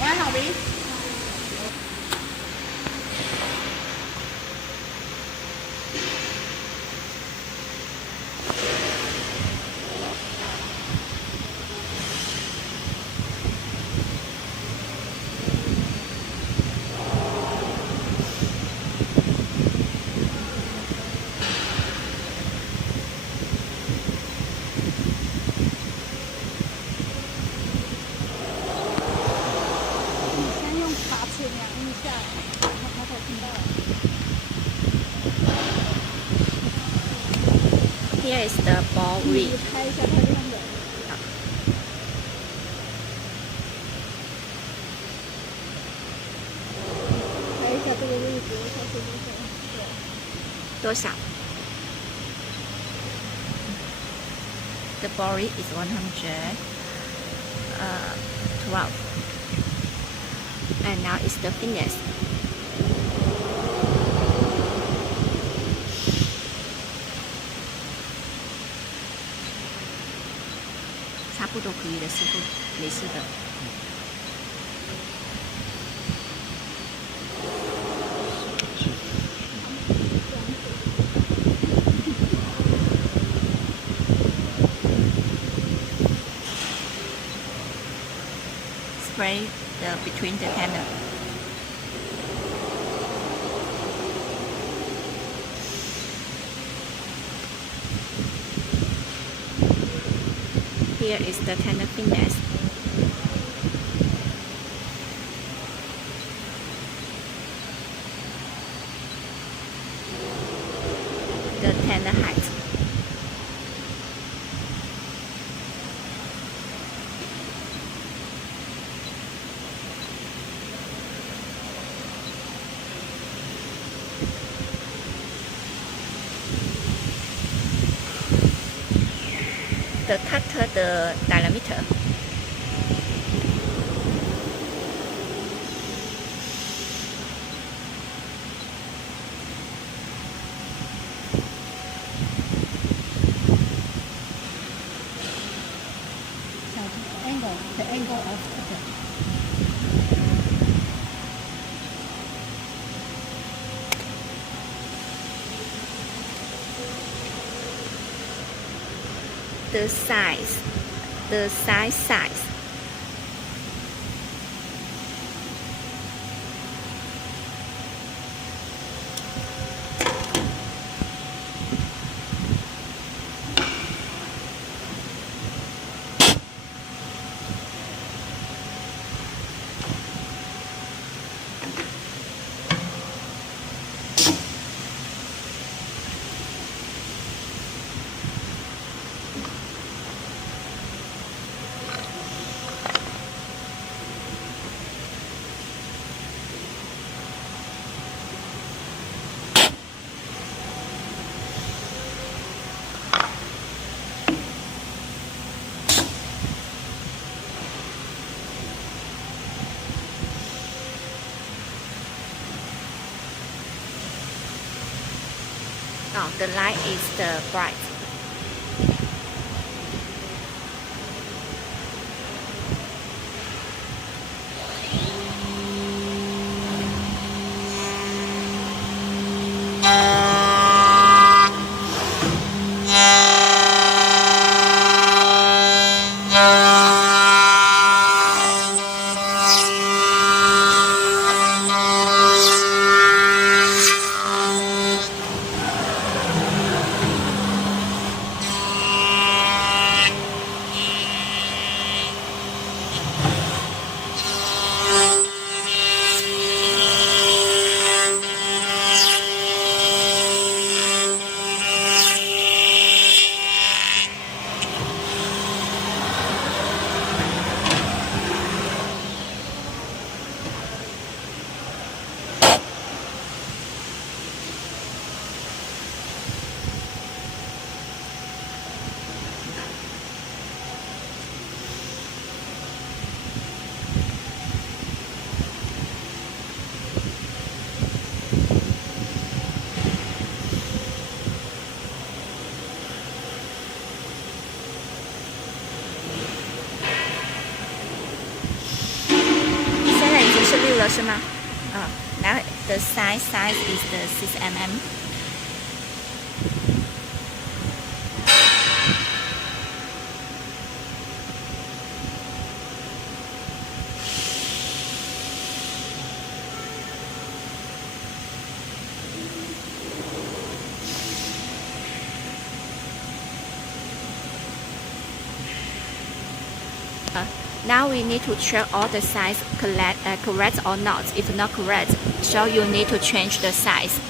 Quá nào biết. Here is the ball ring. 拍一下它这样的。拍一下这个位置，它是多少？The ball rate is 112. And now is the fitness. 差不多可以的，师傅，没事的。Spray between the canal. Here is the canal fitness. The canal height. The cutter, the diameter. angle, the angle of cutter. The size. Oh, the light is the bright. 了是吗？啊、now the size is the 6 mm. Now we need to check all the size correct or not. If not correct, so you need to change the size.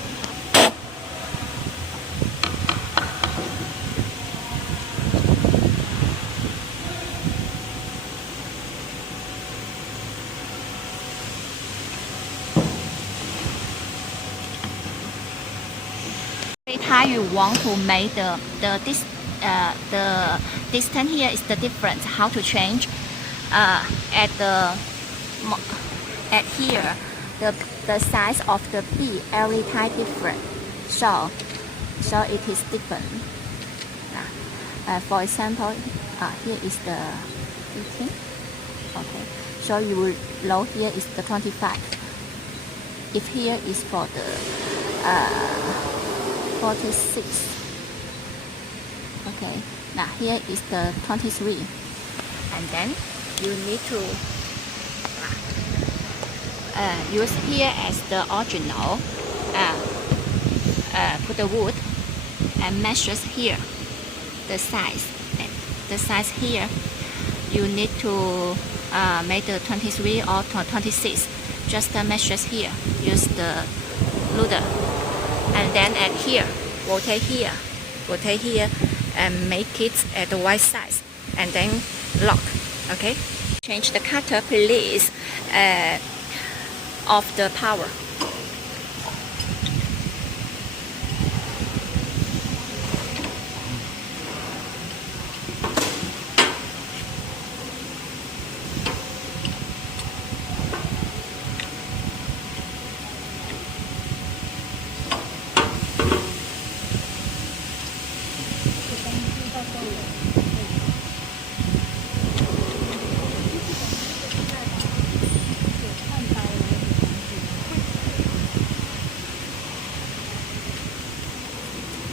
Every time you want to make the distance here is the difference. How to change? At here, the size of the B every time different. So it is different. For example, here is the 18. Okay. So you will low here is the 25. If here is for the 46. Okay. Now here is the 23. And then you need to use here as the original. Put the wood and measures here the size. The size here you need to make the 23 or 26. Just measures here. Use the ruler, and then at here, rotate here, and make it at the right size, and then lock. Okay. Change the cutter, please. Off the power.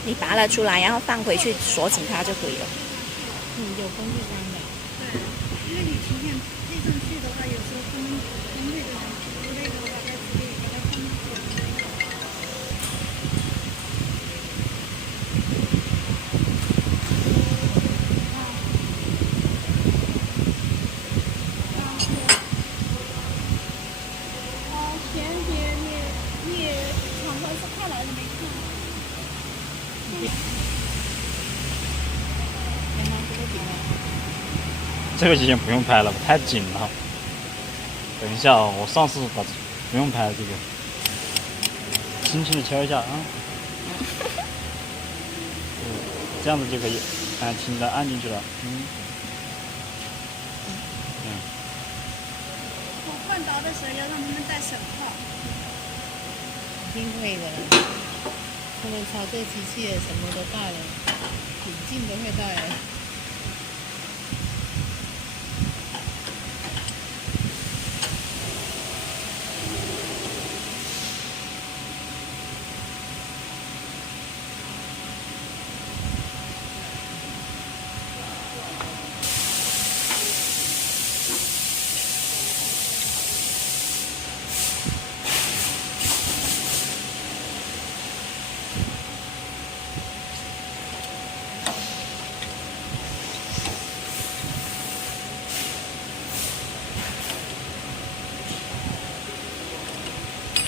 你拔了出来，然后放回去锁紧它就可以了。有工具箱的。对，因为你提前配上去的话，有时候工具的人不累的话，在直接给它放进去。前边你场合是快来了没看？这个就先不用拍了，太紧了。等一下啊，我上次把不用拍这个，轻轻的敲一下啊。这样子就可以轻的按进去了。我换刀的时候要让他们戴手套。一定会的，他们操作机器什么都带了，眼镜都会带了。